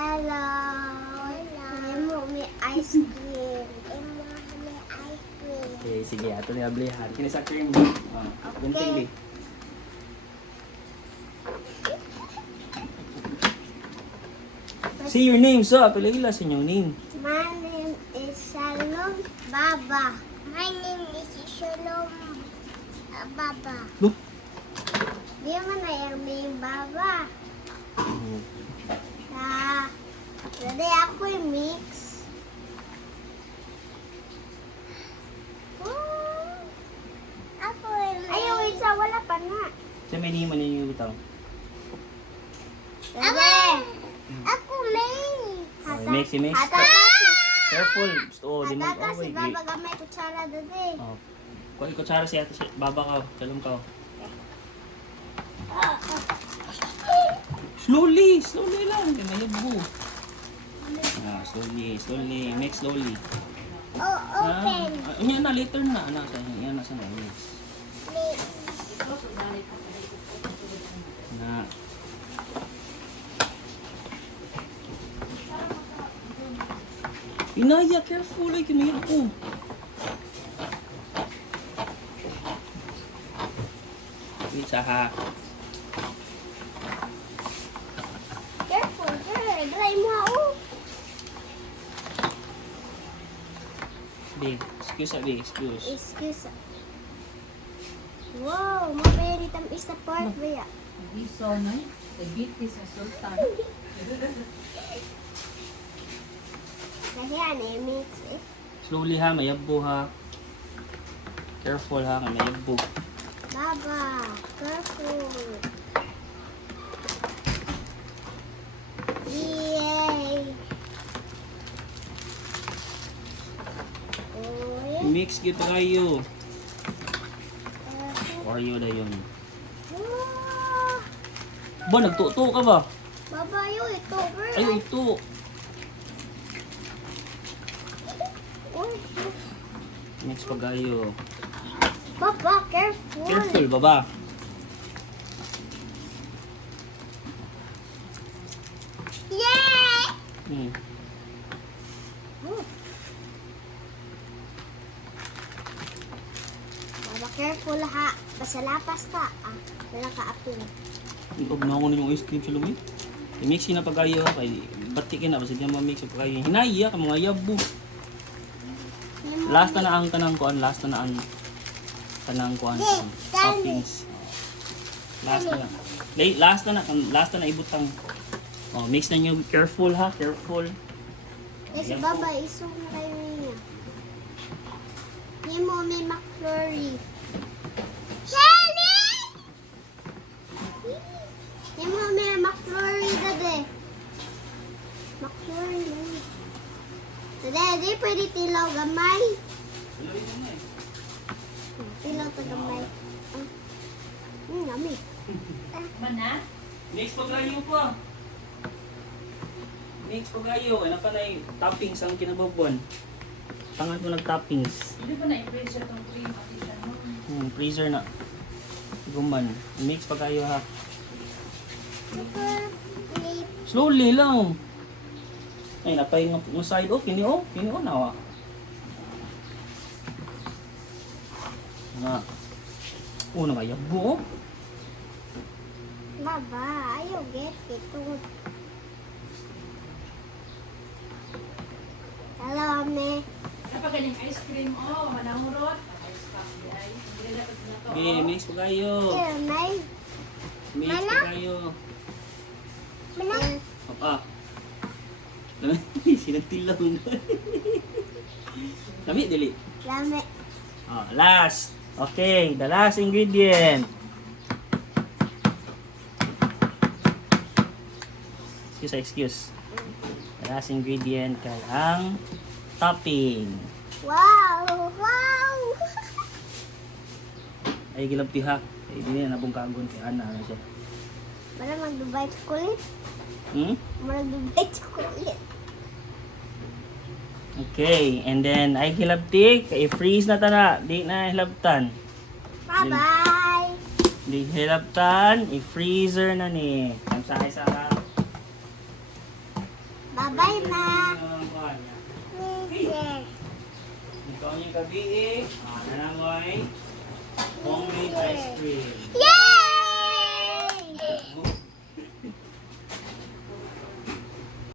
Hello. Hello. May ice cream. May ice cream. Okay, sige. Ato na ablihan. Kini sa cream. Gunting di. Say your name, so. Pila sa inyong name. My name is Shalom Baba. My name is Shalom Baba. Look. Di mo na yung name Baba. Dati ako yung mix. Ako yung mix. Ayaw, wait sa wala pa na. Sa may name man yung bitaw. Ako may. Mix, mix. Careful. Oh, di mo. Atata Oh, si wait, Baba wait. gamay kutsara dati. Oh. Kuha kutsara si ate. Baba ka. Kalong ka. Slowly. Slowly lang. Di malabo. Slowly. Mix slowly. Open. Yan na, later na. Yan na sa na. Mix. Mix. Na. Inaya, careful. Ay, kinaya ko. Wait, saha. Careful, girl. Dry mo ako. Big. Excuse. Excuse. Wow, maberi tam is the part ba? Biso na, diabetes sa sultan. Kasi yan eh, mix eh. Slowly ha, mayabo ha. Careful ha, mayabo. Baba, careful. Yay! Oh, Mix kita kayo. Oreo na yun. wow. Ba, nagtuto ka ba? Baba yun, ito, girl. Ay, ito. Mix pa kayo. Baba, careful. Careful, baba. Yay! Hmm. Baba, careful ha. Pasalapas ka. Wala ka apo. Huwag na ako na yung ice cream sa lumi. I-mix na pa kayo. Kay batikin na. Basta di na ma-mix pa kayo. Hinaya ka mga yabo. Last na ang kanang kuan. Last na ang kanang kuan. Toppings. Last na. Last na ibutang. Oh, mix na nyo. Careful ha. Careful. Kasi baba, isog na kayo niya. Hindi mo may McFlurry. Shelly! Hindi mo may McFlurry dade. McFlurry. Dade, di pwede tilaw gamay. Tilaw ta gamay. Nami. Mana? Mix pa kayo pa. Mix pa kayo. Ano pa na yung toppings ang kinabubuan? Pangat mo nag-toppings. Hindi pa na-impress itong cream at siya mo. Freezer na. Guman. Mix pa kayo ha. Super lip. Slowly lang. Ay, napay nga yung side. Oh, kini na wa. Nga. Una kaya buo. Baba, ayaw get it. Hello, Ame. Kapag galing ice cream, manamurot. Ice pop, ay. Hindi na dapat na to. Okay, mix pa kayo. Here, May. Mix Mana? pa kayo. Mana? Papa. Sinagtilaw na. Kami, dili. Lame. Oh, last. Okay, the last ingredient. Excuse. The last ingredient kay ang topping. Wow! Wow! Ay, gilabti ha. Ay, di na nabong kagon kay Ana. Ano siya? Para mag-Dubai chocolate. Mag-Dubai chocolate. Okay, and then ay hilabti. Kay freeze na tana. Di na hilabtan. Bye-bye! Di hilabtan. I-freezer na ni. Kamsahay sa Bye na. Ikaw yung gabi eh. Nanamoy. Homemade ice cream.